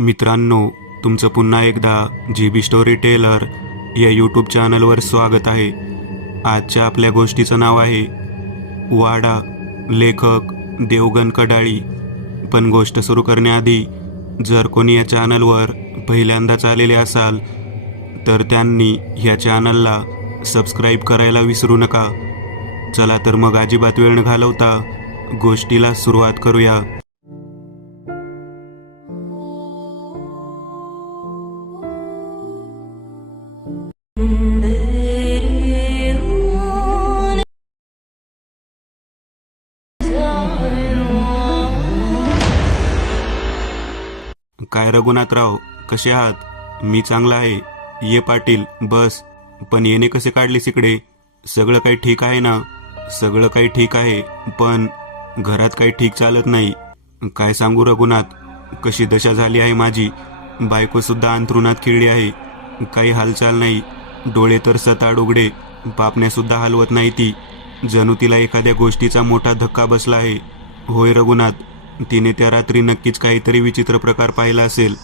मित्रांनो, तुमचं पुन्हा एकदा GB स्टोरी टेलर या यूट्यूब चॅनलवर स्वागत आहे. आजच्या आपल्या गोष्टीचं नाव आहे वाडा. लेखक देवगण कडाळी. पण गोष्ट सुरू करण्याआधी जर कोणी या चॅनलवर पहिल्यांदाच आलेले असाल तर त्यांनी ह्या चॅनलला सबस्क्राईब करायला विसरू नका. चला तर मग अजिबात वेळ न घालवता गोष्टीला सुरुवात करूया. काय रघुनाथराव, कसे आहात? मी चांगला आहे. ये पाटील, बस. पण येणे कसे काढलेस इकडे? सगळं काही ठीक आहे ना? सगळं काही ठीक आहे, पण घरात काही ठीक चालत नाही. काय सांगू रघुनाथ, कशी दशा झाली आहे माझी. बायको सुद्धा अंथरुणात खिळली आहे. काही हालचाल नाही. डोळे तर सताड उघडे. पापण्या सुद्धा हलवत नाही ती. जणू तिला एखाद्या गोष्टीचा मोठा धक्का बसला आहे. होय रघुनाथ, तिने त्या रात्री नक्कीच काहीतरी विचित्र प्रकार पाहिला असेल.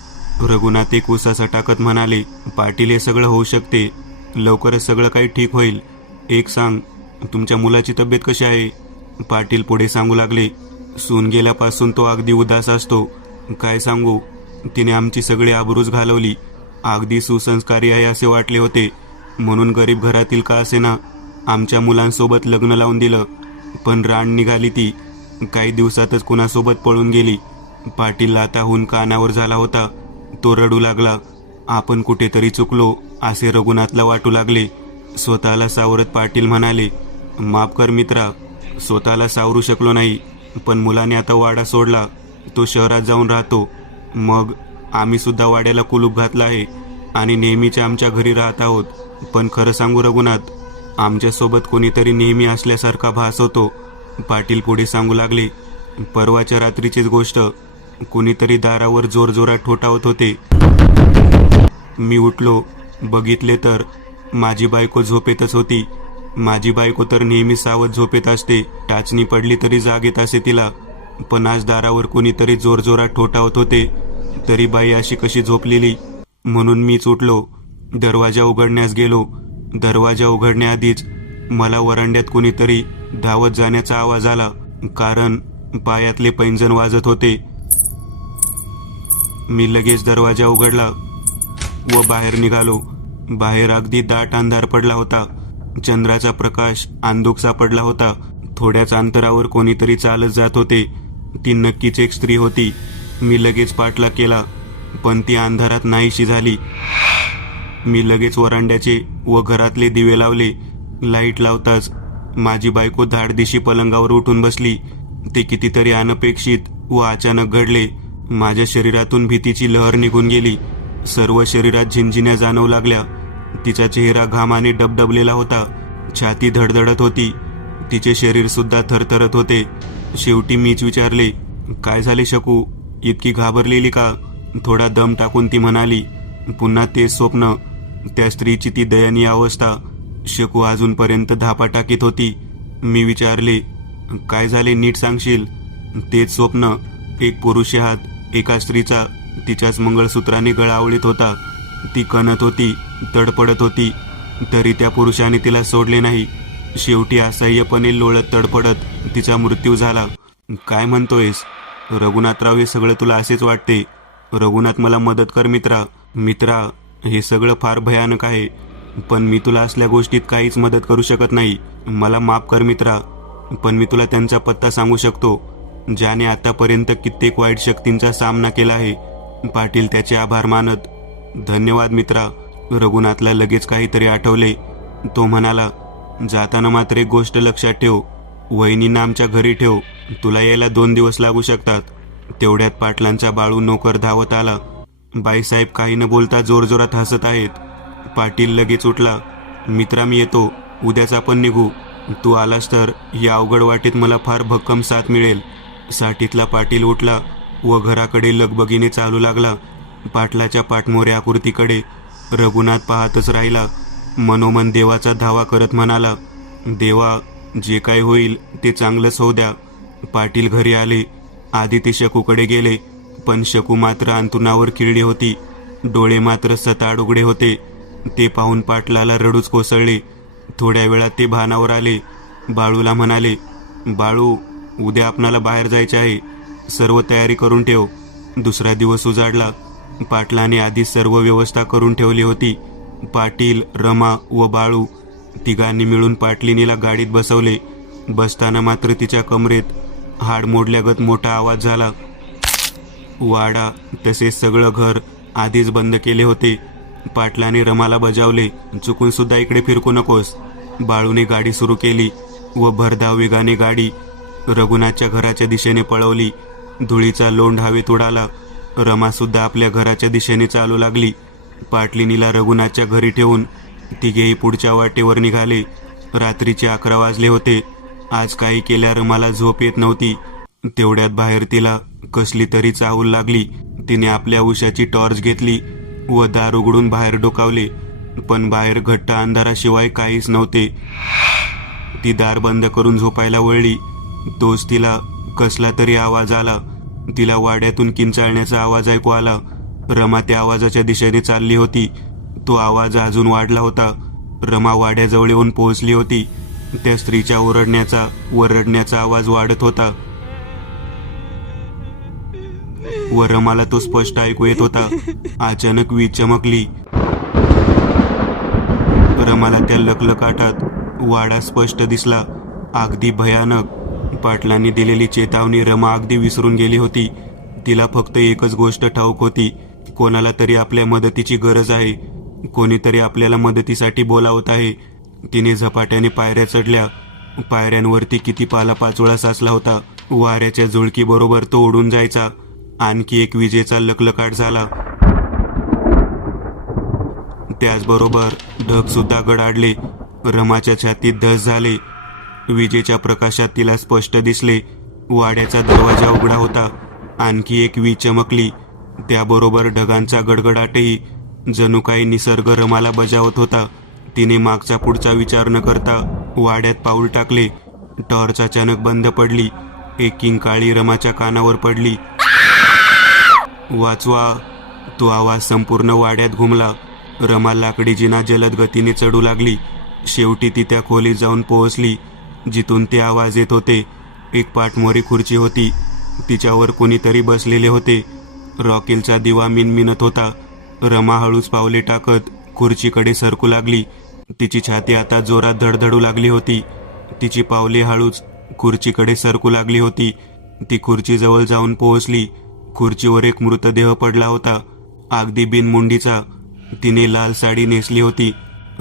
रघुनाथ एक उसासा टाकत म्हणाले, पाटील, हे सगळं होऊ शकते. लवकरच सगळं काही ठीक होईल. एक सांग, तुमच्या मुलाची तब्येत कशी आहे? पाटील पुढे सांगू लागले. सून गेल्यापासून तो अगदी उदास असतो. काय सांगू, तिने आमची सगळी आबरूच घालवली. अगदी सुसंस्कारी आहे असे वाटले होते, म्हणून गरीब घरातील का असेना आमच्या मुलांसोबत लग्न लावून दिलं. पण रान निघाली ती. काही दिवसातच कुणासोबत पळून गेली. पाटील लाताहून कानावर झाला होता. तो रडू लागला. आपण कुठेतरी चुकलो असे रघुनाथला वाटू लागले. स्वतःला सावरत पाटील म्हणाले, माफ कर मित्रा, स्वतःला सावरू शकलो नाही. पण मुलाने आता वाडा सोडला. तो शहरात जाऊन राहतो. मग आम्ही सुद्धा वाड्याला कुलूप घातला आहे आणि नेहमीच्या आमच्या घरी राहत आहोत. पण खरं सांगू रघुनाथ, आमच्यासोबत कोणीतरी नेहमी असल्यासारखा भास होतो. पाटील पुढे सांगू लागले. परवाच्या रात्रीचीच गोष्ट. कोणीतरी दारावर जोरजोरात ठोठावत होते. मी उठलो. बघितले तर माझी बायको झोपेतच होती. माझी बायको तर नेहमी सावध झोपेत असते. टाचणी पडली तरी जाग येत असे तिला. पण आज दारावर कोणीतरी जोरजोरात ठोठावत होते. तरी बाई अशी कशी झोपलेली? म्हणून मीच उठलो. दरवाजा उघडण्यास गेलो. दरवाजा उघडण्याआधीच मला वरांड्यात कोणीतरी धावत जाण्याचा आवाज आला. कारण पायातले पैंजण वाजत होते. मी लगेच दरवाजा उघडला व बाहेर निघालो. बाहेर अगदी दाट अंधार पडला होता. चंद्राचा प्रकाश अंधुकसा पडला होता. थोड्याच अंतरावर कोणीतरी चालत जात होते. ती नक्कीच एक स्त्री होती. मी लगेच पाठलाग केला, पण ती अंधारात नाहीशी झाली. मी लगेच वरांड्याचे व घरातले दिवे लावले. लाईट लावताच माझी बायको धाडदिशी पलंगावर उठून बसली. ते कितीतरी अनपेक्षित व अचानक घडले. माझ्या शरीरातून भीतीची लहर निघून गेली. सर्व शरीरात झिंझिण्या जाणवू लागल्या. तिचा चेहरा घामाने डबडबलेला होता. छाती धडधडत होती. तिचे शरीर सुद्धा थरथरत होते. शेवटी मीच विचारले, काय झाले शकू? इतकी घाबरलेली का? थोडा दम टाकून ती म्हणाली, पुन्हा तेच स्वप्न. त्या स्त्रीची ती दयनीय अवस्था. शकू अजूनपर्यंत धापा टाकीत होती. मी विचारले, काय झाले, नीट सांगशील? तेच स्वप्न. एक पुरुष हात एका स्त्रीचा तिच्याच मंगळसूत्राने गळा आवळीत होता. ती कणत होती, तडपडत होती. तरी त्या पुरुषाने तिला सोडले नाही. शेवटी असह्यपणे लोळत तडपडत तिचा मृत्यू झाला. काय म्हणतोयस रघुनाथराव? हे सगळं तुला असेच वाटते? रघुनाथ, मला मदत कर मित्रा, हे सगळं फार भयानक आहे. पण मी तुला असल्या गोष्टीत काहीच मदत करू शकत नाही. मला माफ कर मित्रा. पण मी तुला त्यांचा पत्ता सांगू शकतो, ज्याने आतापर्यंत कित्येक वाईट शक्तींचा सामना केला आहे. पाटील त्याचे आभार मानत, धन्यवाद मित्रा. रघुनाथला लगेच काहीतरी आठवले. तो म्हणाला, जाताना मात्र एक गोष्ट लक्षात ठेव. वहिनींना आमच्या घरी ठेव. तुला यायला 2 दिवस लागू शकतात. तेवढ्यात पाटलांचा बाळू नोकर धावत आला. बाईसाहेब काही न बोलता जोरजोरात हसत आहेत. पाटील लगेच उठला. मित्रा, मी येतो. उद्याच आपण निघू. तू आलास तर या अवघड वाटेत मला फार भक्कम साथ मिळेल. साठीतला पाटील उठला व घराकडे लगबगीने चालू लागला. पाटलाच्या पाठमोऱ्या आकृतीकडे रघुनाथ पाहतच राहिला. मनोमन देवाचा धावा करत म्हणाला, देवा, जे काय होईल ते चांगलंच होऊ द्या. पाटील घरी आले. आधी ते शकूकडे गेले. पण शकू मात्र अंथरुणावर खिळली होती. डोळे मात्र सताड उघडे होते. ते पाहून पाटलाला रडूच कोसळले. थोड्या वेळात ते भानावर आले. बाळूला म्हणाले, बाळू, उद्या आपणाला बाहेर जायचे आहे, सर्व तयारी करून ठेव. दुसरा दिवस उजाडला. पाटलाने आधीच सर्व व्यवस्था करून ठेवली होती. पाटील, रमा व बाळू तिघांनी मिळून पाटलिनीला गाडीत बसवले. बसताना मात्र तिच्या कमरेत हाड मोडल्यागत मोठा आवाज झाला. वाडा तसेच सगळं घर आधीच बंद केले होते. पाटलाने रमाला बजावले, चुकून सुद्धा इकडे फिरकू नकोस. बाळूने गाडी सुरू केली व भरधाव वेगाने गाडी रघुनाथच्या घराच्या दिशेने पळवली. धुळीचा लोंढ हवेत उडाला. रमा सुद्धा आपल्या घराच्या दिशेने चालू लागली. पाटलिनीला रघुनाथच्या घरी ठेवून तिघेही पुढच्या वाटेवर निघाले. रात्रीचे 11 वाजले होते. आज काही केल्या रमाला झोप येत नव्हती. तेवढ्यात बाहेर तिला कसली तरी चाहूल लागली. तिने आपल्या उशाची टॉर्च घेतली व दार उघडून बाहेर डोकावले, पण बाहेर घट्ट अंधाराशिवाय काहीच नव्हते. ती दार बंद करून झोपायला वळली. तोच तिला कसला तरी आवाज आला. तिला वाड्यातून किंचाळण्याचा आवाज ऐकू आला. रमा त्या आवाजाच्या दिशेने चालली होती. तो आवाज अजून वाढला होता. रमा वाड्याजवळ येऊन पोहोचली होती. त्या स्त्रीच्या ओरडण्याचा व रडण्याचा आवाज वाढत होता व रमाला तो स्पष्ट ऐकू येत होता. अचानक वीज चमकली. रमाला त्या लखलखाटात वाडा स्पष्ट दिसला, अगदी भयानक. पाटलांनी दिलेली चेतावणी रमा अगदी विसरून गेली होती. तिला फक्त एकच गोष्ट ठाऊक होती, कोणाला तरी आपल्या मदतीची गरज आहे. कोणीतरी आपल्याला मदतीसाठी बोलावत आहे. तिने झपाट्याने पायऱ्या चढल्या. पायऱ्यांवरती किती पालापाचोळा साचला होता. वाऱ्याच्या झुळकी बरोबर तो उडून जायचा. आणखी एक विजेचा लखलखाट झाला. त्याचबरोबर ढग सुद्धा गडाडले. रमाच्या छातीत धस झाले. विजेच्या प्रकाशात तिला स्पष्ट दिसले, वाड्याचा दरवाजा उघडा होता. आणखी एक वीज चमकली. त्याबरोबर ढगांचा गडगडाटही. जणू काही निसर्ग रमाला बजावत होता. तिने मागचा पुढचा विचार न करता वाड्यात पाऊल टाकले. टॉर्च अचानक बंद पडली. एक किंकाळी रमाच्या कानावर पडली. वाचवा! तो आवाज संपूर्ण वाड्यात घुमला. रमा लाकडी जिना जलद गतीने चढू लागली. शेवटी ती त्या खोलीत जाऊन पोहोचली जिथून ते आवाज येत होते. एक पाठमोरी खुर्ची होती. तिच्यावर कोणीतरी बसलेले होते. रॉकेलचा दिवा मिनमिनत होता. रमा हळूच पावले टाकत खुर्चीकडे सरकू लागली. तिची छाती आता जोरात धडधडू लागली होती. तिची पावले हळूच खुर्चीकडे सरकू लागली होती. ती खुर्चीजवळ जाऊन पोहोचली. खुर्चीवर एक मृतदेह पडला होता, अगदी बिनमुंडीचा. तिने लाल साडी नेसली होती.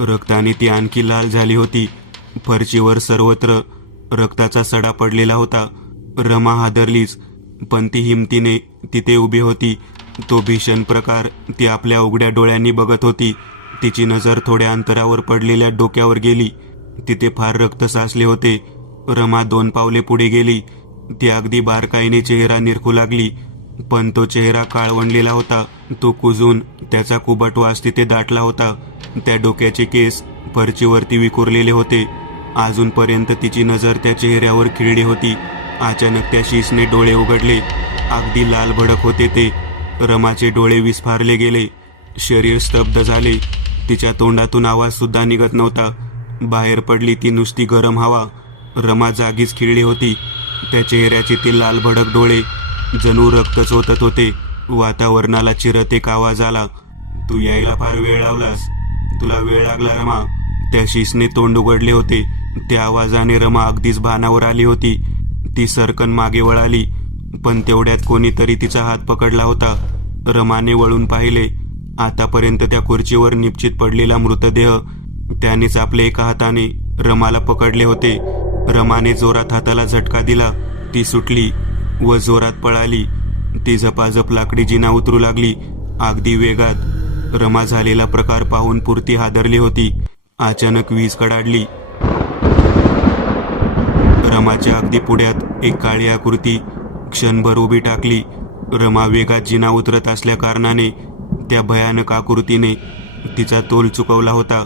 रक्ताने ती आणखी लाल झाली होती. फरशीवर सर्वत्र रक्ताचा सडा पडलेला होता. रमा हादरलीच, पण ती हिमतीने तिथे उभी होती. तो भीषण प्रकार ती आपल्या उघड्या डोळ्यांनी बघत होती. तिची नजर थोड्या अंतरावर पडलेल्या डोक्यावर गेली. तिथे फार रक्त साचले होते. रमा 2 पावले पुढे गेली. ती अगदी बारकाईने चेहरा निरखू लागली, पण तो चेहरा काळवंडलेला होता. तो कुजून त्याचा कुबट वास तिथे दाटला होता. त्या डोक्याचे केस फरशीवरती विखुरलेले होते. अजूनपर्यंत तिची नजर त्या चेहऱ्यावर खिळली होती. अचानक त्या शीसने डोळे उघडले. अगदी लाल भडक होते ते. रमाचे डोळे विस्फारले गेले. शरीर स्तब्ध झाले. तिच्या तोंडातून आवाज सुद्धा निघत नव्हता. बाहेर पडली ती नुसती गरम हवा. रमा जागीच खिळली होती. त्या चेहऱ्याचे ते लाल भडक डोळे जणू रक्तच ओतत होते. वातावरणाला चिरत एक आवाज आला, तू यायला फार वेळ लावलास. तुला वेळ लागला रमा. त्या शीसने तोंड उघडले होते. त्या आवाजाने रमा अगदीच भानावर आली होती. ती सरकन मागे वळाली, पण तेवढ्यात कोणीतरी तिचा हात पकडला होता. रमाने वळून पाहिले. आतापर्यंत त्या खुर्चीवर निश्चित पडलेला मृतदेह. त्यानेच आपल्या एका हाताने रमाला पकडले होते. रमाने जोरात हाताला झटका दिला. ती सुटली व जोरात पळाली. ती झपाझप लाकडी जिना उतरू लागली, अगदी वेगात. रमा झालेला प्रकार पाहून पुरती हादरली होती. अचानक वीज कडाडली. रमाच्या अगदी पुढ्यात एक काळी आकृती क्षणभर उभी टाकली. रमा वेगात जिना उतरत असल्या कारणाने त्या भयानक आकृतीने तिचा तोल चुकवला होता.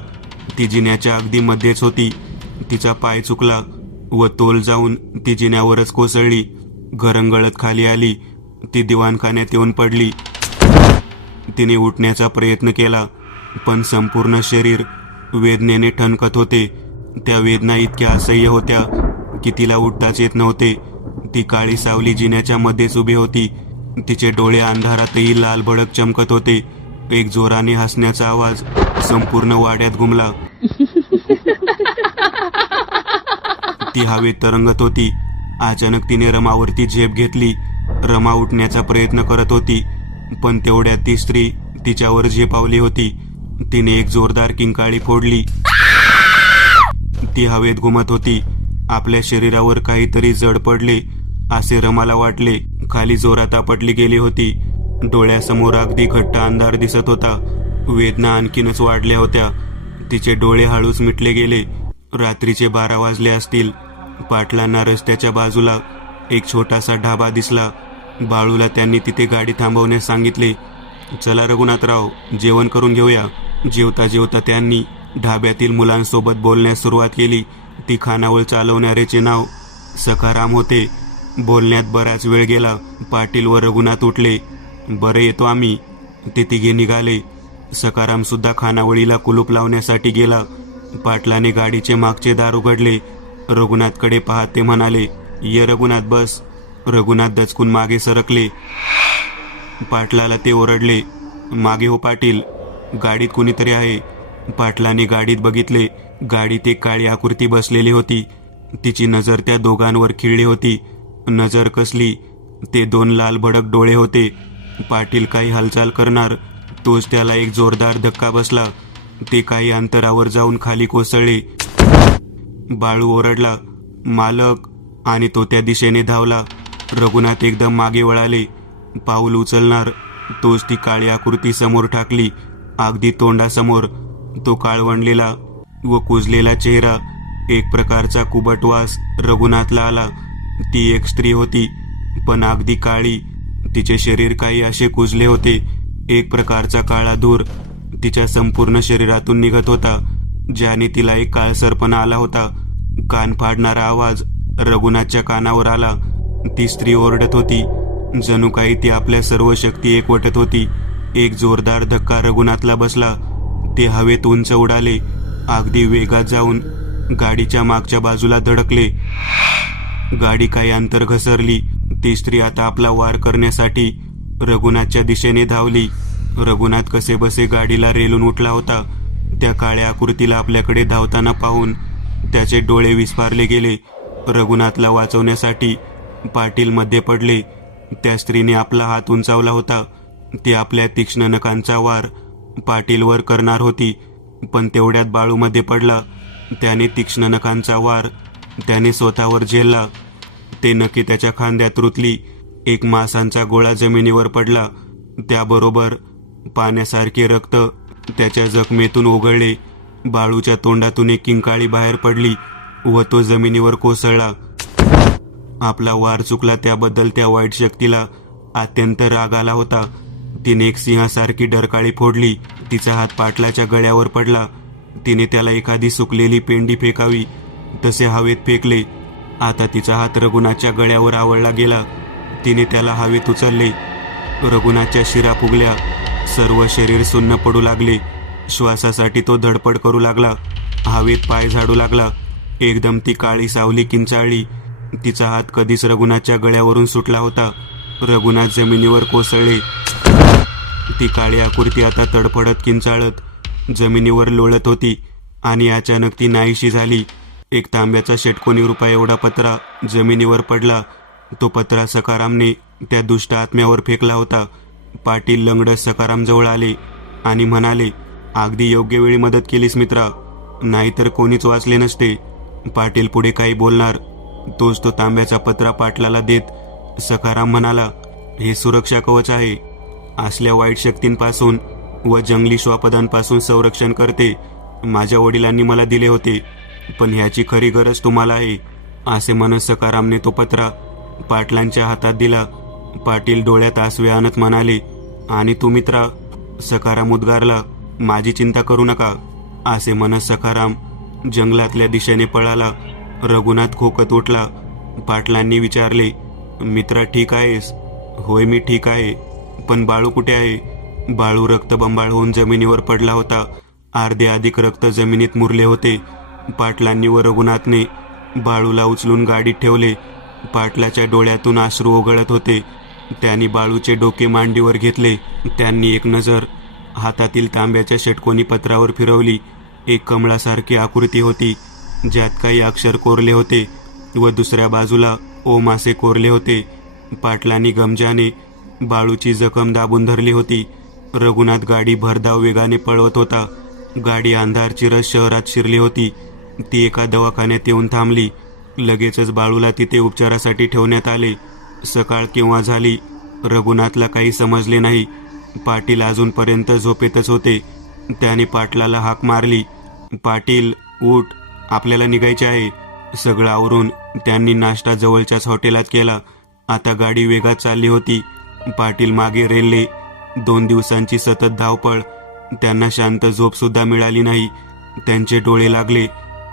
ती जिन्याच्या अगदी मध्येच होती. तिचा पाय चुकला व तोल जाऊन ती जिन्यावरच कोसळली. घरंगळत खाली आली. ती दिवाणखान्यात येऊन पडली. तिने उठण्याचा प्रयत्न केला, पण संपूर्ण शरीर वेदनेने ठणकत होते. त्या वेदना इतक्या असह्य होत्या की तिला उठताच येत नव्हते. ती काळी सावली जिन्याच्या मध्येच उभी होती. तिचे डोळे अंधारातही लाल भडक चमकत होते. एक जोराने हसण्याचा आवाज संपूर्ण वाड्यात घुमला. ती हवेत तरंगत होती. अचानक तिने रमावरती झेप घेतली. रमा उठण्याचा प्रयत्न करत होती, पण तेवढ्यात ती स्त्री तिच्यावर झेपावली होती. तिने एक जोरदार किंकाळी फोडली. ती हवेत घुमत होती. आपल्या शरीरावर काहीतरी जड पडले असे रमाला वाटले. खाली जोरात आपटली गेली होती. डोळ्यासमोर अगदी घट्ट अंधार दिसत होता. वेदना आणखीनच वाढल्या होत्या. तिचे डोळे हळूच मिटले गेले. रात्रीचे 12 वाजले असतील. पाटलांना रस्त्याच्या बाजूला एक छोटासा ढाबा दिसला. बाळूला त्यांनी तिथे गाडी थांबवण्यास सांगितले. चला रघुनाथराव, जेवण करून घेऊया. जेवता जेवता त्यांनी ढाब्यातील मुलांसोबत बोलण्यास सुरुवात केली. ती खानावळ चालवणाऱ्याचे नाव सखाराम होते. बोलण्यात बराच वेळ गेला. पाटील व रघुनाथ उठले. बरं, येतो आम्ही. ते तिघे निघाले. सखाराम सुद्धा खानावळीला कुलूप लावण्यासाठी गेला. पाटलाने गाडीचे मागचे दार उघडले. रघुनाथकडे पाहत ते म्हणाले, ये रघुनाथ, बस. रघुनाथ दचकून मागे सरकले. पाटलाला ते ओरडले, मागे हो पाटील, गाडीत कुणीतरी आहे. पाटलाने गाडीत बघितले. गाडीत एक काळी आकृती बसलेली होती. तिची नजर त्या दोघांवर खिळली होती. नजर कसली, ते 2 लाल भडक डोळे होते. पाटील काही हालचाल करणार तोच त्याला एक जोरदार धक्का बसला. ते काही अंतरावर जाऊन खाली कोसळले. बाळू ओरडला, मालक, आणि तो त्या दिशेने धावला. रघुनाथ एकदम मागे वळाले. पाऊल उचलणार तोच ती काळी आकृती समोर ठाकली, अगदी तोंडासमोर. तो काळवंडलेला व कुजलेला चेहरा, एक प्रकारचा कुबट वास रघुनाथला आला. ती एक स्त्री होती, पण अगदी काळी. तिचे शरीर काही असे कुजले होते. एक प्रकारचा काळा धूर तिच्या संपूर्ण शरीरातून निघत होता, ज्याने तिला एक काळसरपणा आला होता. कान फाडणारा आवाज रघुनाथच्या कानावर आला. ती स्त्री ओरडत होती, जणू काही ती आपल्या सर्व शक्ती एकवटत होती. एक जोरदार धक्का रघुनाथला बसला. ते हवेत उंच उडाले. अगदी वेगात जाऊन गाडीच्या मागच्या बाजूला धडकले. गाडी काही अंतर घसरली. ती स्त्री आता आपला वार करण्यासाठी रघुनाथच्या दिशेने धावली. रघुनाथ कसेबसे गाडीला रेलून उठला होता. त्या काळ्या आकृतीला आपल्याकडे धावताना पाहून त्याचे डोळे विस्फारले गेले. रघुनाथला वाचवण्यासाठी पाटील मध्ये पडले. त्या स्त्रीने आपला हात उंचावला होता. ती आपल्या तीक्ष्ण नखांचा वार पाटीलवर करणार होती, पण तेवढ्यात बाळूमध्ये पडला. त्याने तीक्ष्ण नखांचा वार त्याने स्वतःवर झेलला. ते नखे त्याच्या खांद्यात रुतली. एक मांसाचा गोळा जमिनीवर पडला. त्याबरोबर पाण्यासारखे रक्त त्याच्या जखमेतून ओघळले. बाळूच्या तोंडातून एक किंकाळी बाहेर पडली व तो जमिनीवर कोसळला. आपला वार चुकला त्याबद्दल त्या वाईट शक्तीला अत्यंत राग आला होता. तिने एक सिंहासारखी डरकाळी फोडली. तिचा हात पाटलाच्या गळ्यावर पडला. तिने त्याला एखादी सुकलेली पेंडी फेकावी तसे हवेत फेकले. आता तिचा हात रघुनाथच्या गळ्यावर आवळला गेला. तिने त्याला हवेत उचलले. रघुनाथच्या शिरा फुगल्या. सर्व शरीर सुन्न पडू लागले. श्वासासाठी तो धडपड करू लागला. हवेत पाय झाडू लागला. एकदम ती काळी सावली किंचाळली. तिचा हात कधीच रघुनाथच्या गळ्यावरून सुटला होता. रघुनाथ जमिनीवर कोसळले. ती काळी आकृती आता तडफडत किंचाळत जमिनीवर लोळत होती आणि अचानक ती नाहीशी झाली. एक तांब्याचा षटकोनी रुपया एवढा पत्रा जमिनीवर पडला. तो पत्रा सखारामने त्या दुष्ट आत्म्यावर फेकला होता. पाटील लंगडत सखारामजवळ आले आणि म्हणाले, अगदी योग्य वेळी मदत केलीस मित्रा, नाहीतर कोणीच वाचले नसते. पाटील पुढे काही बोलणार तोच तो तांब्याचा पत्रा पाटलाला देत सखाराम म्हणाला, हे सुरक्षा कवच आहे. असल्या वाईट शक्तींपासून व जंगली श्वापदांपासून संरक्षण करते. माझ्या वडिलांनी मला दिले होते, पण ह्याची खरी गरज तुम्हाला आहे. असे म्हणत सखारामने तो पत्रा पाटलांच्या हातात दिला. पाटील डोळ्यात आसवे आणत म्हणाले, आणि तू मित्रा? सखाराम उद्गारला, माझी चिंता करू नका. असे म्हणत सखाराम जंगलातल्या दिशेने पळाला. रघुनाथ खोकत उठला. पाटलांनी विचारले, मित्रा ठीक आहेस? होय मी ठीक आहे, पण बाळू कुठे आहे? बाळू रक्तबंबाळ होऊन जमिनीवर पडला होता. अर्धे अधिक रक्त जमिनीत मुरले होते. पाटलांनी व रघुनाथने बाळूला उचलून गाडीत ठेवले. पाटलाच्या डोळ्यातून अश्रू ओघळत होते. त्यांनी बाळूचे डोके मांडीवर घेतले. त्यांनी एक नजर हातातील तांब्याच्या षटकोनी पत्रावर फिरवली. एक कमळासारखी आकृती होती, ज्यात काही अक्षर कोरले होते व दुसऱ्या बाजूला ओम असे कोरले होते. पाटलांनी गमजाने बाळूची जखम दाबून धरली होती. रघुनाथ गाडी भरधाव वेगाने पळवत होता. गाडी अंधार चिरत शहरात शिरली होती. ती एका दवाखान्यात येऊन थांबली. लगेचच बाळूला तिथे उपचारासाठी ठेवण्यात आले. सकाळ केव्हा झाली रघुनाथला काही समजले नाही. पाटील अजूनपर्यंत झोपेतच होते. त्याने पाटलाला हाक मारली, पाटील उठ, आपल्याला निघायचे आहे. सगळं आवरून त्यांनी नाश्ता जवळच्याच हॉटेलात केला. आता गाडी वेगात चालली होती. पाटील मागे रेलले. 2 दिवसांची सतत धावपळ. त्यांना शांत झोप सुद्धा मिळाली नाही. त्यांचे डोळे लागले.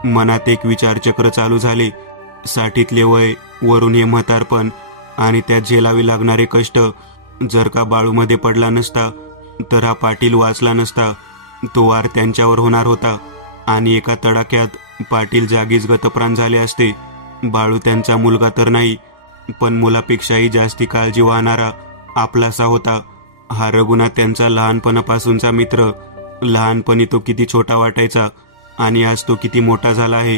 मनात एक विचारचक्र चालू झाले. 60तले वय, वरून हे म्हातारपण आणि त्यात झेलावे लागणारे कष्ट. जर का बाळूमध्ये पडला नसता तर हा पाटील वाचला नसता. तो वार त्यांच्यावर होणार होता आणि एका तडाख्यात पाटील जागीच गतप्राण झाले असते. बाळू त्यांचा मुलगा तर नाही, पण मुलापेक्षाही जास्ती काळजी वाहणारा आपलासा होता. हा रघुनाथ त्यांचा लहानपणापासूनचा मित्र. लहानपणी तो किती छोटा वाटायचा आणि आज तो किती मोठा झाला आहे.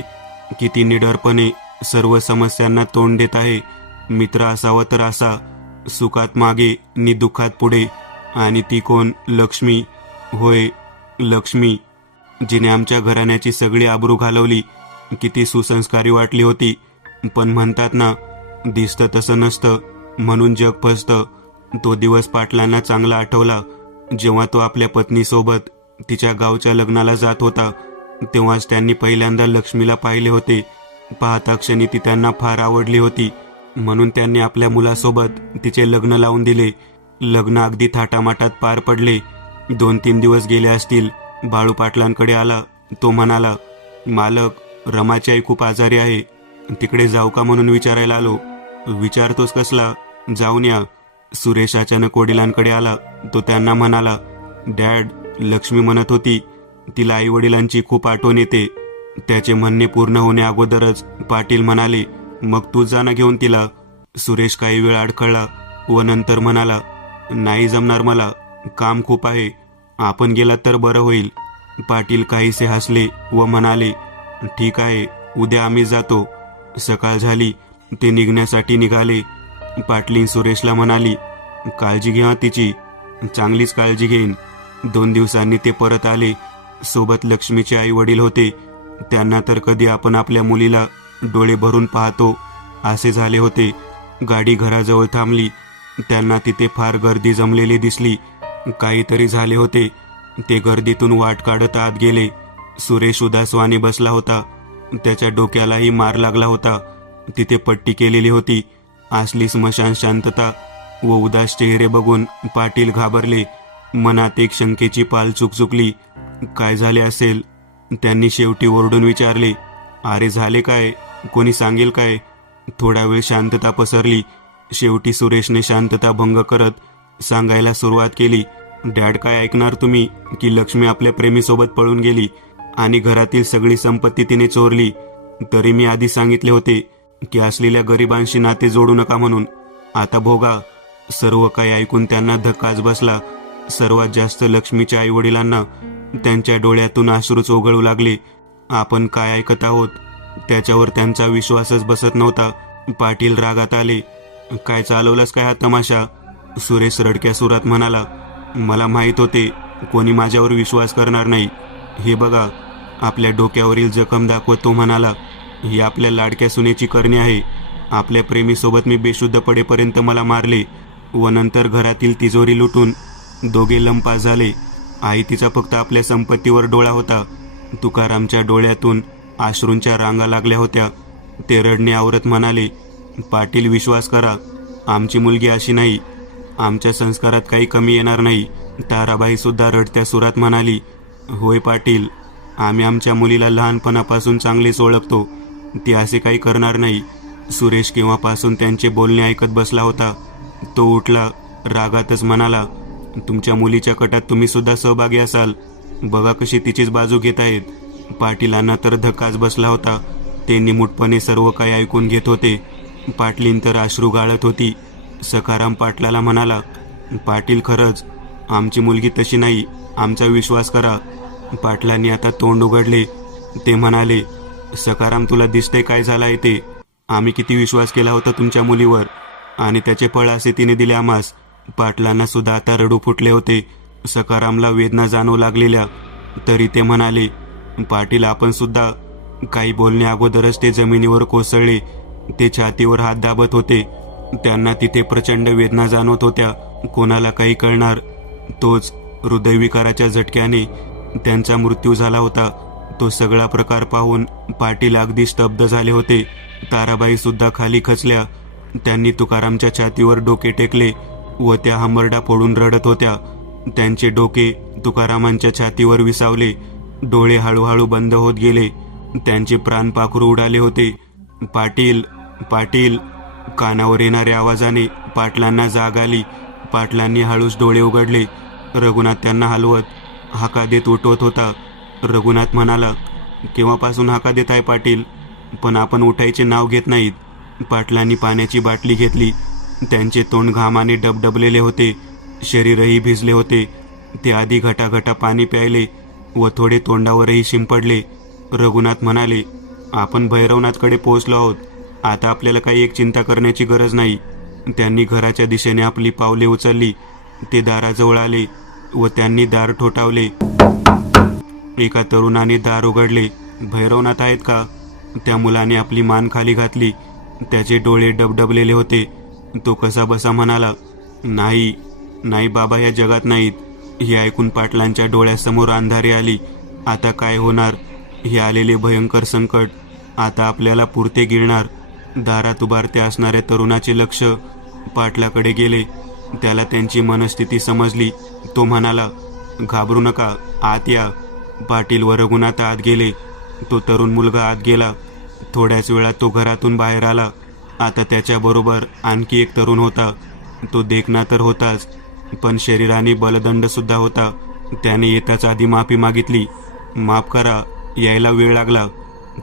किती निडरपणे सर्व समस्यांना तोंड देत आहे. मित्र असावा तर असा, सुखात मागे नि दुःखात पुढे. आणि ती कोण? लक्ष्मी. होय, लक्ष्मी, जिने आमच्या घराण्याची सगळी आबरू घालवली. किती सुसंस्कारी वाटली होती. पण म्हणतात ना, दिसतं तसं नसतं, म्हणून जग फसतं. तो दिवस पाटलांना चांगला आठवला, जेव्हा तो आपल्या पत्नीसोबत तिच्या गावच्या लग्नाला जात होता. तेव्हाच त्यांनी पहिल्यांदा लक्ष्मीला पाहिले होते. पाहता क्षणी ती त्यांना फार आवडली होती, म्हणून त्यांनी आपल्या मुलासोबत तिचे लग्न लावून दिले. लग्न अगदी थाटामाटात पार पडले. 2-3 दिवस गेले असतील. बाळू पाटलांकडे आला. तो म्हणाला, मालक, रमाची आई खूप आजारी आहे, तिकडे जाऊ का म्हणून विचारायला आलो. विचारतोस कसला? जाऊन या. सुरेश अचानक वडिलांकडे आला. तो त्यांना म्हणाला, डॅड, लक्ष्मी म्हणत होती तिला आई वडिलांची खूप आठवण येते. त्याचे म्हणणे पूर्ण होण्या अगोदरच पाटील म्हणाले, मग तू जा ना घेऊन तिला. सुरेश काही वेळ अडखळला व नंतर म्हणाला, नाही जमणार मला, काम खूप आहे, आपण गेलात तर बरं होईल. पाटील काहीसे हसले व म्हणाले, ठीक आहे, उद्या आम्ही जातो. सकाळ झाली. ते निघण्यासाठी निघाले. पाटलीन सुरेशला म्हणाली, काळजी घ्या तिची. चांगलीच काळजी घेईन. 2 दिवसांनी ते परत आले. सोबत लक्ष्मीचे आई वडील होते. त्यांना तर कधी आपण आपल्या मुलीला डोळे भरून पाहतो असे झाले होते. गाडी घराजवळ थांबली. त्यांना तिथे फार गर्दी जमलेली दिसली. काहीतरी झाले होते. ते गर्दीतून वाट काढत आत गेले. सुरेश उदासवाने बसला होता. त्याच्या डोक्यालाही मार लागला होता. तिथे पट्टी केलेली होती. असली स्मशान शांतता व उदास चेहरे बघून पाटील घाबरले. मनात एक शंकेची पाल चुकचुकली. काय झाले असेल? त्यांनी शेवटी ओरडून विचारले, अरे झाले काय? कोणी सांगेल काय? थोडा वेळ शांतता पसरली. शेवटी सुरेशने शांतता भंग करत सांगायला सुरुवात केली, डॅड, काय ऐकणार तुम्ही की लक्ष्मी आपल्या प्रेमीसोबत पळून गेली आणि घरातील सगळी संपत्ती तिने चोरली. तरी मी आधी सांगितले होते की असलेल्या गरिबांशी नाते जोडू नका म्हणून. आता भोगा. सर्व काही ऐकून त्यांना धक्काच बसला. सर्वात जास्त लक्ष्मीच्या आई वडिलांना. त्यांच्या डोळ्यातून अश्रूच ओघळू लागले. आपण काय ऐकत आहोत त्याच्यावर त्यांचा विश्वासच बसत नव्हता. पाटील रागात आले, काय चालवलास काय हा तमाशा? सुरेश रडक्या सुरात म्हणाला, मला माहीत होते कोणी माझ्यावर विश्वास करणार नाही. हे बघा. आपल्या डोक्यावरील जखम दाखवत तो म्हणाला, ही आपल्या लाडक्या सुनेची करणी आहे. आपल्या प्रेमीसोबत मी बेशुद्ध पडेपर्यंत मला मारले व नंतर घरातील तिजोरी लुटून दोघे लंपास झाले. आई तिचा फक्त आपल्या संपत्तीवर डोळा होता. तुकारामच्या डोळ्यातून अश्रूंच्या रांगा लागल्या होत्या. ते रडणे आवरत म्हणाले, पाटील, विश्वास करा, आमची मुलगी अशी नाही. आमच्या संस्कारात काही कमी येणार नाही. ताराबाई सुद्धा रडत्या सुरात म्हणाली, होय पाटील, आम्ही आमच्या मुलीला लहानपणापासून चांगलेच ओळखतो. ती असे काही करणार नाही. सुरेश केव्हापासून त्यांचे बोलणे ऐकत बसला होता. तो उठला, रागातच म्हणाला, तुमच्या मुलीच्या कटात तुम्ही सुद्धा सहभागी असाल. बघा कशी तिचीच बाजू घेत आहेत. पाटीलांना तर धक्काच बसला होता. ते निमूटपणे सर्व काही ऐकून घेत होते. पाटलीन तर अश्रू गाळत होती. सखाराम पाटलाला म्हणाला, पाटील खरंच आमची मुलगी तशी नाही, आमचा विश्वास करा. पाटलांनी आता तोंड उघडले. ते म्हणाले, सखाराम तुला दिसतंय काय झालं आहे ते. आम्ही किती विश्वास केला होता तुमच्या मुलीवर आणि त्याचे फळ असे तिने दिले आम्हास. पाटलांना सुद्धा आता रडू फुटले होते. सखारामला वेदना जाणवू लागलेल्या. तरी ते म्हणाले, पाटील आपण सुद्धा. काही बोलण्या अगोदरच ते जमिनीवर कोसळले. ते छातीवर हात दाबत होते. त्यांना तिथे प्रचंड वेदना जाणवत होत्या. कोणाला काही कळणार. तोच हृदयविकाराच्या झटक्याने त्यांचा मृत्यू झाला होता. तो सगळा प्रकार पाहून पाटील अगदी स्तब्ध झाले होते. ताराबाई सुद्धा खाली खचल्या. त्यांनी तुकारामच्या छातीवर डोके टेकले व त्या हमरडा फोडून रडत होत्या. त्यांचे डोके तुकारामांच्या छातीवर विसावले. डोळे हळूहळू बंद होत गेले. त्यांचे प्राण पाखरू उडाले होते. पाटील, पाटील. कानावर येणाऱ्या आवाजाने पाटलांना जाग आली. पाटलांनी हळूच डोळे उघडले. रघुनाथ त्यांना हलवत हाका देत उठवत होता. रघुनाथ म्हणाला, केव्हापासून हाका देत आहे पाटील, पण आपण उठायचे नाव घेत नाहीत. पाटलांनी पाण्याची बाटली घेतली. त्यांचे तोंड घामाने डबडबलेले होते. शरीरही भिजले होते. ते आधी घटाघटा पाणी प्यायले व थोडे तोंडावरही शिंपडले. रघुनाथ म्हणाले, आपण भैरवनाथकडे पोहोचलो आहोत. आता आपल्याला काही एक चिंता करण्याची गरज नाही. त्यांनी घराच्या दिशेने आपली पावले उचलली. ते दाराजवळ आले व त्यांनी दार ठोठावले. एका तरुणाने दार उघडले. भैरवनाथ आहेत का? त्या मुलाने आपली मान खाली घातली. त्याचे डोळे डबडबलेले होते. तो कसा बसा म्हणाला, नाही नाही बाबा, या जगात नाहीत. हे ऐकून पाटलांच्या डोळ्यासमोर अंधारी आली. आता काय होणार? हे आलेले भयंकर संकट आता आपल्याला पुरते गिळणार. दारात उभारते असणाऱ्या तरुणाचे लक्ष पाटलाकडे गेले. त्याला त्यांची मनस्थिती समजली. तो म्हणाला, घाबरू नका, आत या. पाटील व रघुनाथ आत गेले. तो तरुण मुलगा आत गेला. थोड्याच वेळात तो घरातून बाहेर आला. आता त्याच्याबरोबर आणखी एक तरुण होता. तो देखणा तर होताच, पण शरीराने बलदंड सुद्धा होता. त्याने येताच आधी माफी मागितली. माफ करा, यायला वेळ लागला.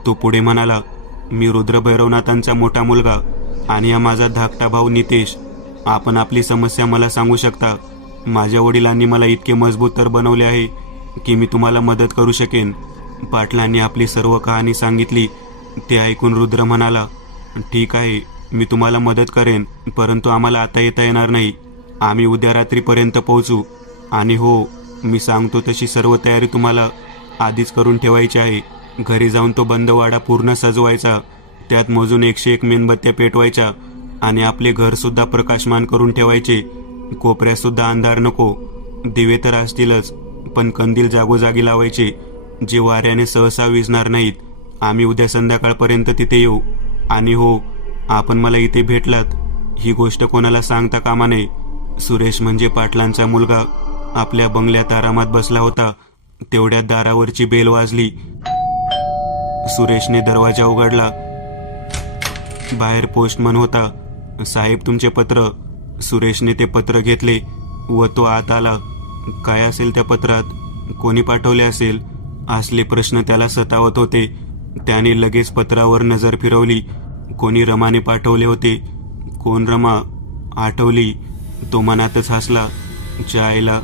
तो पुढे म्हणाला, मी रुद्र भैरवनाथांचा मोठा मुलगा आणि हा माझा धाकटा भाऊ नितेश. आपण आपली समस्या मला सांगू शकता. माझ्या वडिलांनी मला इतके मजबूत तर बनवले आहे की मी तुम्हाला मदत करू शकेन. पाटलांनी आपली सर्व कहाणी सांगितली. ते ऐकून रुद्र म्हणाला, ठीक आहे, मी तुम्हाला मदत करेन, परंतु आम्हाला आता येता येणार नाही. आम्ही उद्या रात्रीपर्यंत पोहोचू. आणि हो, मी सांगतो तशी सर्व तयारी तुम्हाला आधीच करून ठेवायची आहे. घरी जाऊन तो बंदवाडा पूर्ण सजवायचा. त्यात मोजून 101 मेणबत्त्या पेटवायच्या आणि आपले घरसुद्धा प्रकाशमान करून ठेवायचे. कोपऱ्यातसुद्धा अंधार नको. दिवे तर असतीलच, पण कंदील जागोजागी लावायचे, जे वाऱ्याने सहसा विझणार नाहीत. आम्ही उद्या संध्याकाळपर्यंत तिथे येऊ. आणि हो, आपण मला इथे भेटलात ही गोष्ट कोणाला सांगता कामा नये. सुरेश म्हणजे पाटलांचा मुलगा आपल्या बंगल्यात आरामात बसला होता. तेवढ्यात दारावरची बेल वाजली. सुरेशने दरवाजा उघडला. बाहेर पोस्टमन होता. साहेब, तुमचे पत्र. सुरेशने ते पत्र घेतले व तो आत आला. काय असेल त्या पत्रात? कोणी पाठवले असेल? असले प्रश्न त्याला सतावत होते. त्याने लगेच पत्रावर नजर फिरवली. कोणी रमाने पाठवले होते. कोण रमा? आठवली. तो मनातच हसला. जायला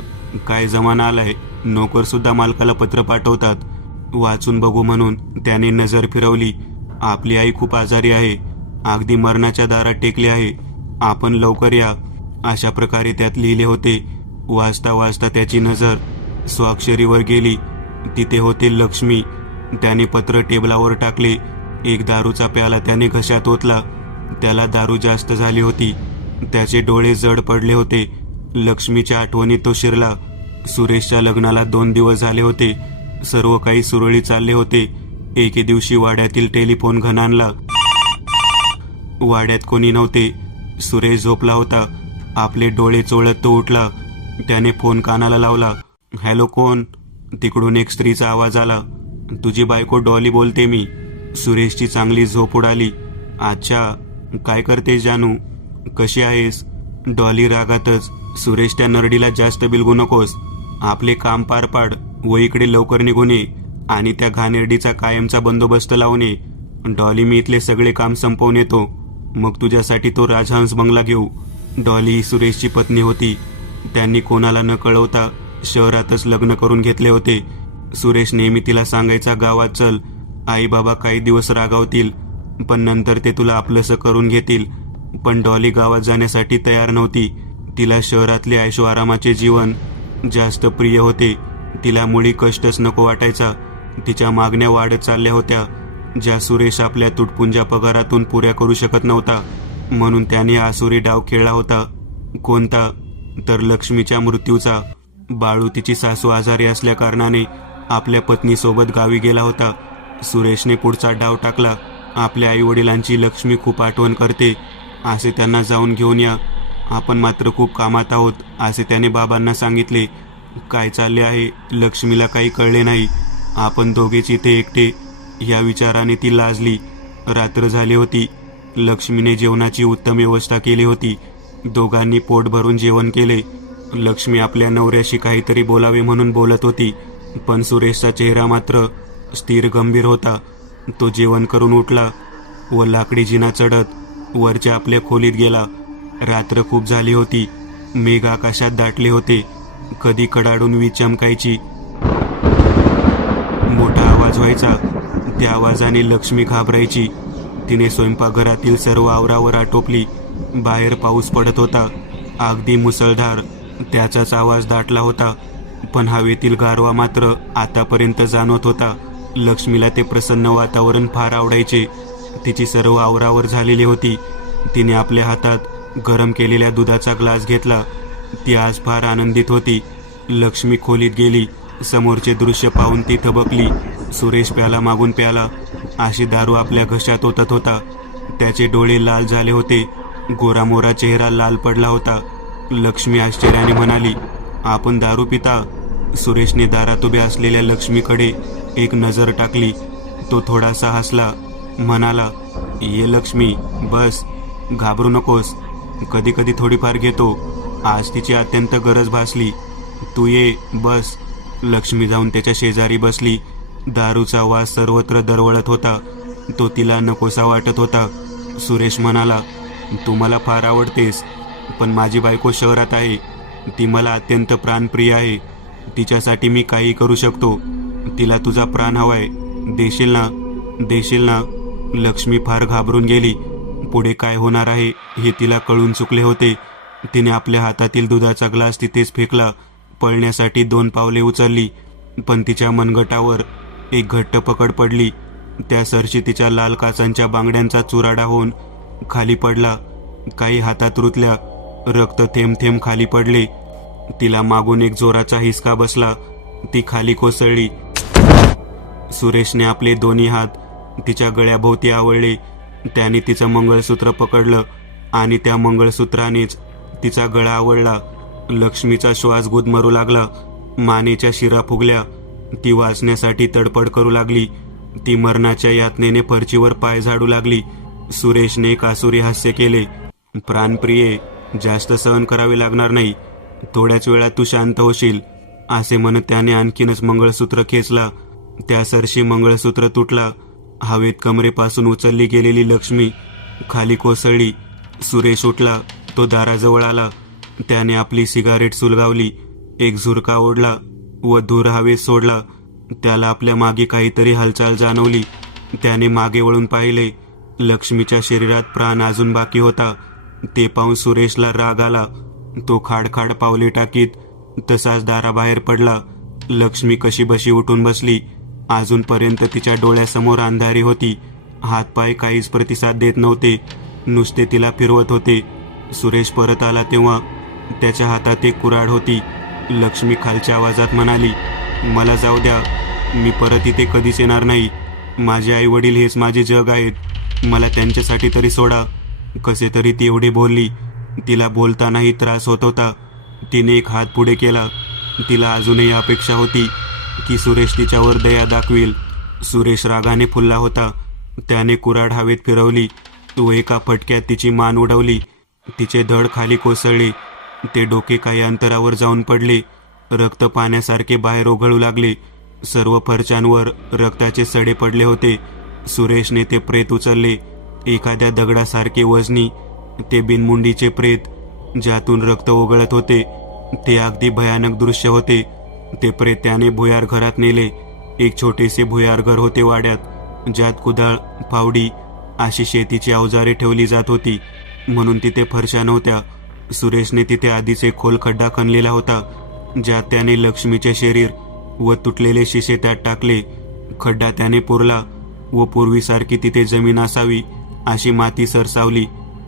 काय जमाना आलाय. नोकर सुद्धा मालकाला पत्र पाठवतात. वाचून बघू म्हणून त्याने नजर फिरवली. आपली आई खूप आजारी आहे, अगदी मरणाच्या दारात टेकली आहे. आपण लवकर या, अशा प्रकारे त्यात लिहिले होते. वाचता वाचता त्याची नजर स्वाक्षरीवर गेली. तिथे होते लक्ष्मी. त्याने पत्र टेबलावर टाकले. एक दारूचा प्याला त्याने घशात ओतला. त्याला दारू जास्त झाली होती. त्याचे डोळे जड पडले होते. लक्ष्मीच्या आठवणीत तो शिरला. सुरेशच्या लग्नाला 2 दिवस झाले होते. सर्व काही सुरळीत चालले होते. एके दिवशी वाड्यातील टेलिफोन घणाणला. वाड्यात कोणी नव्हते. सुरेश झोपला होता. आपले डोळे चोळत तो उठला. त्याने फोन कानाला लावला. हॅलो, कोण? तिकडून एक स्त्रीचा आवाज आला. तुझी बायको डॉली बोलते मी. सुरेशची चांगली झोप उडाली. अच्छा, काय करतेस जानू? कशी आहेस? डॉली रागातच, सुरेश त्या नरडीला जास्त बिलगू नकोस, आपले काम पार पाड व इकडे लवकर निघून ये आणि त्या घाणेरडीचा कायमचा बंदोबस्त लावून ये. डॉली, मी इथले सगळे काम संपवून येतो, मग तुझ्यासाठी तो राजहंस बंगला घेऊ. डॉली ही सुरेशची पत्नी होती. त्यांनी कोणाला न कळवता शहरातच लग्न करून घेतले होते. सुरेश नेहमी तिला सांगायचा, गावात चल, आई बाबा काही दिवस रागावतील पण नंतर ते तुला आपलंसं करून घेतील. पण डॉली गावात जाण्यासाठी तयार नव्हती. तिला शहरातले ऐशो आरामाचे जीवन जास्त प्रिय होते. तिला मुळी कष्टच नको वाटायचा. तिच्या मागण्या वाढत चालल्या होत्या, ज्या सुरेश आपल्या तुटपुंजा पगारातून पुऱ्या करू शकत नव्हता. म्हणून त्याने आसुरी डाव खेळला होता. कोणता? तर लक्ष्मीच्या मृत्यूचा. बाळू, तिची सासू आजारी असल्या कारणाने आपल्या पत्नीसोबत गावी गेला होता. सुरेशने पुढचा डाव टाकला. आपल्या आईवडिलांची लक्ष्मी खूप आठवण करते, असे त्यांना जाऊन घेऊन या. आपण मात्र खूप कामात आहोत, असे त्याने बाबांना सांगितले. काय चालले आहे लक्ष्मीला काही कळले नाही. आपण दोघेच इथे एकटे, या विचाराने ती लाजली. रात्र झाली होती. लक्ष्मीने जेवणाची उत्तम व्यवस्था केली होती. दोघांनी पोट भरून जेवण केले. लक्ष्मी आपल्या नवऱ्याशी काहीतरी बोलावे म्हणून बोलत होती, पण सुरेशचा चेहरा मात्र स्थिर गंभीर होता. तो जेवण करून उठला व लाकडी जिना चढत वरच्या आपल्या खोलीत गेला. रात्र खूप झाली होती. मेघ आकाशात दाटले होते. कधी कडाडून वीज चमकायची, मोठा आवाज व्हायचा. त्या आवाजाने लक्ष्मी घाबरायची. तिने स्वयंपाकघरातील सर्व आवरावर आटोपली. बाहेर पाऊस पडत होता, अगदी मुसळधार. त्याचाच आवाज दाटला होता, पण हवेतील गारवा मात्र आतापर्यंत जाणवत होता. लक्ष्मीला ते प्रसन्न वातावरण फार आवडायचे. तिची सर्व आवरावर झालेली होती. तिने आपल्या हातात गरम केलेल्या दुधाचा ग्लास घेतला. ती आज फार आनंदित होती. लक्ष्मी खोलीत गेली. समोरचे दृश्य पाहून ती थबकली. सुरेश प्याला मागून प्याला, अशी दारू आपल्या घशात ओतत होता. त्याचे डोळे लाल झाले होते. गोरामोरा चेहरा लाल पडला होता. लक्ष्मी आश्चर्याने म्हणाली, आपण दारू पिता? सुरेशने दारात उभ्या असलेल्या लक्ष्मीकडे एक नजर टाकली. तो थोडासा हसला, म्हणाला, ये लक्ष्मी, बस, घाबरू नकोस. कधी कधी थोडीफार घेतो. आज तिची अत्यंत गरज भासली. तू ये, बस. लक्ष्मी जाऊन त्याच्या शेजारी बसली. दारूचा वास सर्वत्र दरवळत होता. तो तिला नकोसा वाटत होता. सुरेश म्हणाला, तू मला फार आवडतेस, पण माझी बायको शहरात आहे. ती मला अत्यंत प्राणप्रिय आहे. तिच्यासाठी मी काही करू शकतो. तिला तुझा प्राण हवाय. देशील ना? देशील ना? लक्ष्मी फार घाबरून गेली. पुढे काय होणार आहे हे तिला कळून चुकले होते. तिने आपल्या हातातील दुधाचा ग्लास तिथेच फेकला. पळण्यासाठी 2 पावले उचलली, पण तिच्या मनगटावर एक घट्ट पकड पडली. त्या सरशी तिच्या लाल काचांच्या बांगड्यांचा चुराडा होऊन खाली पडला. काही हातात रुतल्या. रक्त थेंब थेंब खाली पडले. तिला मागून एक जोराचा हिसका बसला. ती खाली कोसळली. सुरेशने आपले दोन्ही हात तिच्या गळ्याभोवती आवळले. त्याने तिचं मंगळसूत्र पकडलं आणि त्या मंगळसूत्रानेच तिचा गळा आवळला. लक्ष्मीचा श्वास गुदमरू लागला. मानेच्या शिरा फुगल्या. ती वाचण्यासाठी तडपड करू लागली. ती मरणाच्या यातनेने फरचीवर पाय झाडू लागली. सुरेशने एक आसुरी हास्य केले. प्राणप्रिये, जास्त सहन करावे लागणार नाही. थोड्याच वेळात तू शांत होशील, असे म्हणत त्याने आणखीनच मंगळसूत्र खेचला. त्या सरशी मंगळसूत्र तुटला. हवेत कमरेपासून उचलली गेलेली लक्ष्मी खाली कोसळली. सुरेश उठला. तो दाराजवळ आला. त्याने आपली सिगारेट सुलगावली. एक झुरका ओढला व धूर हवेत सोडला. त्याला आपल्या मागे काहीतरी हालचाल जाणवली. त्याने मागे वळून पाहिले. लक्ष्मीच्या शरीरात प्राण अजून बाकी होता. ते पाहून सुरेशला राग आला. तो खाडखाड पावले टाकीत तसाच दाराबाहेर पडला. लक्ष्मी कशीबशी उठून बसली. अजूनपर्यंत तिच्या डोळ्यासमोर अंधारी होती. हातपाय काहीच प्रतिसाद देत नव्हते, नुसते तिला फिरवत होते. सुरेश परत आला तेव्हा त्याच्या हातात एक कुऱ्हाड होती. लक्ष्मी खालच्या आवाजात म्हणाली, मला जाऊ द्या, मी परत इथे कधीच येणार नाही. माझे आई वडील हेच माझे जग आहेत. मला त्यांच्यासाठी तरी सोडा. कसे तरी ती एवढी बोलली. तिला बोलतानाही त्रास होत होता. तिने एक हात पुढे केला. तिला अजूनही अपेक्षा होती की सुरेश तिच्यावर दया दाखवेल. सुरेश रागाने फुलला होता. त्याने कुऱ्हाड हवेत फिरवली. तो एका फटक्यात तिची मान उडवली. तिचे धड खाली कोसळले. ते डोके काही अंतरावर जाऊन पडले. रक्त पाण्यासारखे बाहेर ओघळू लागले. सर्व फरच्यांवर रक्ताचे सडे पडले होते. सुरेशने ते प्रेत उचलले. एखाद्या दगडासारखे वजनी ते बिनमुंडीचे प्रेत, ज्यातून रक्त ओघळत होते. ते अगदी भयानक दृश्य होते. ते प्रेत त्याने भुयार घरात नेले. एक छोटेसे भुयार घर होते वाड्यात, ज्यात कुदाळ, फावडी अशी शेतीची अवजारे ठेवली जात होती, म्हणून तिथे फरशा नव्हत्या. सुरेशने तिथे आधीच एक खोल खड्डा खणलेला होता, ज्यात त्याने लक्ष्मीचे शरीर व तुटलेले शिसे त्यात टाकले. खड्डा त्याने पुरला व पूर्वीसारखी तिथे जमीन असावी अशी माती सरसावली.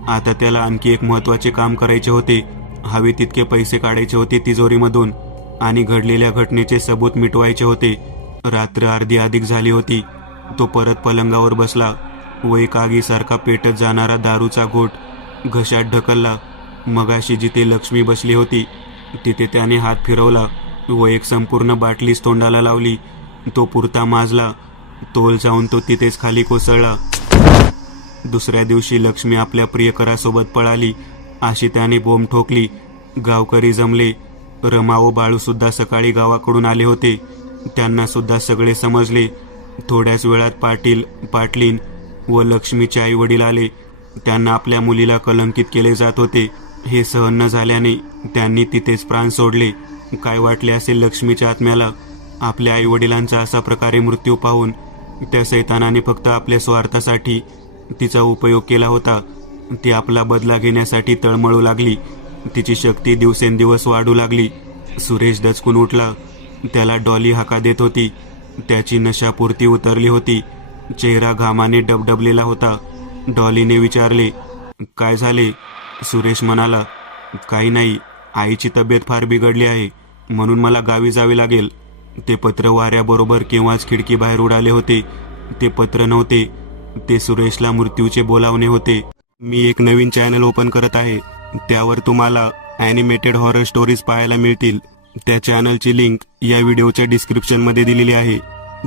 आता त्याला आणखी एक महत्वाचे काम करायचे होते. हवे तितके पैसे काढायचे होते तिजोरीमधून आणि घडलेल्या घटनेचे सबूत मिटवायचे होते. रात्र अर्धी अधिक झाली होती. तो परत पलंगावर बसला व एक आगीसारखा पेटत जाणारा दारूचा घोट घशात ढकलला. मगाशी जिथे लक्ष्मी बसली होती तिथे त्याने हात फिरवला व एक संपूर्ण बाटलीच तोंडाला लावली. तो पुरता माजला. तोल जाऊन तो तिथेच खाली कोसळला. दुसऱ्या दिवशी लक्ष्मी आपल्या प्रियकरासोबत पळाली अशी त्याने बोंब ठोकली. गावकरी जमले. रमा व बाळू सुद्धा सकाळी गावाकडून आले होते. त्यांना सुद्धा सगळे समजले. थोड्याच वेळात पाटील, पाटलीन व लक्ष्मीचे आई वडील आले. त्यांना आपल्या मुलीला कलंकित केले जात होते. हे सहन न झाल्याने त्यांनी तिथेच प्राण सोडले. काय वाटले असेल लक्ष्मीच्या आत्म्याला. आपल्या आई वडिलांचा असा प्रकारे मृत्यू पाहून त्या सैतानाने फक्त आपल्या स्वार्थासाठी तिचा उपयोग केला होता. ती आपला बदला घेण्यासाठी तळमळू लागली. तिची शक्ती दिवसेंदिवस वाढू लागली. सुरेश दचकून उठला. त्याला डॉली हाका देत होती. त्याची नशापूर्ती उतरली होती. चेहरा घामाने डबडबलेला होता. डॉलीने विचारले, काय झाले? सुरेश म्हणाला, काही नाही, आईची तब्येत फार बिघडली आहे, म्हणून मला गावी जावे लागेल. ते पत्र वाऱ्याबरोबर केव्हाच खिडकी बाहेर उडाले होते. ते पत्र नव्हते, ते सुरेशला मृत्यूचे बोलावणे होते. मी एक नवीन चॅनल ओपन करत आहे. त्यावर तुम्हाला ॲनिमेटेड हॉरर स्टोरीज पाहायला मिळतील. त्या चॅनलची लिंक या व्हिडिओच्या डिस्क्रिप्शनमध्ये दिलेली आहे.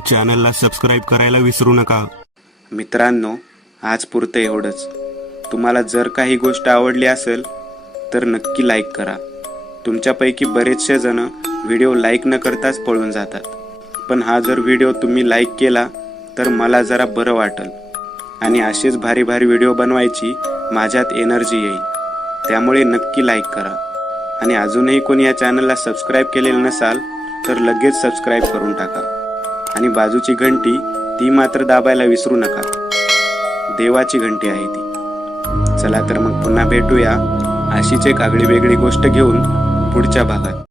चॅनलला सबस्क्राईब करायला विसरू नका. मित्रांनो, आज पुरतं एवढंच. तुम्हाला जर काही गोष्ट आवडली असेल तर नक्की लाईक करा. तुमच्यापैकी बरेचसे जण व्हिडिओ लाईक न करताच पळून जातात, पण हा जर व्हिडिओ तुम्ही लाईक केला तर मला जरा बरं वाटेल आणि असेच भारी भारी व्हिडिओ बनवायची माझ्यात एनर्जी येईल. त्यामुळे नक्की लाईक करा. आणि अजूनही कोणी या चॅनलला सबस्क्राईब केलेलं नसाल तर लगेच सबस्क्राईब करून टाका. आणि बाजूची घंटी ती मात्र दाबायला विसरू नका. देवाची घंटी आहे ती. चला तर मग पुन्हा भेटूया अशीच एक आगळी वेगळी गोष्ट घेऊन पुढच्या भागात.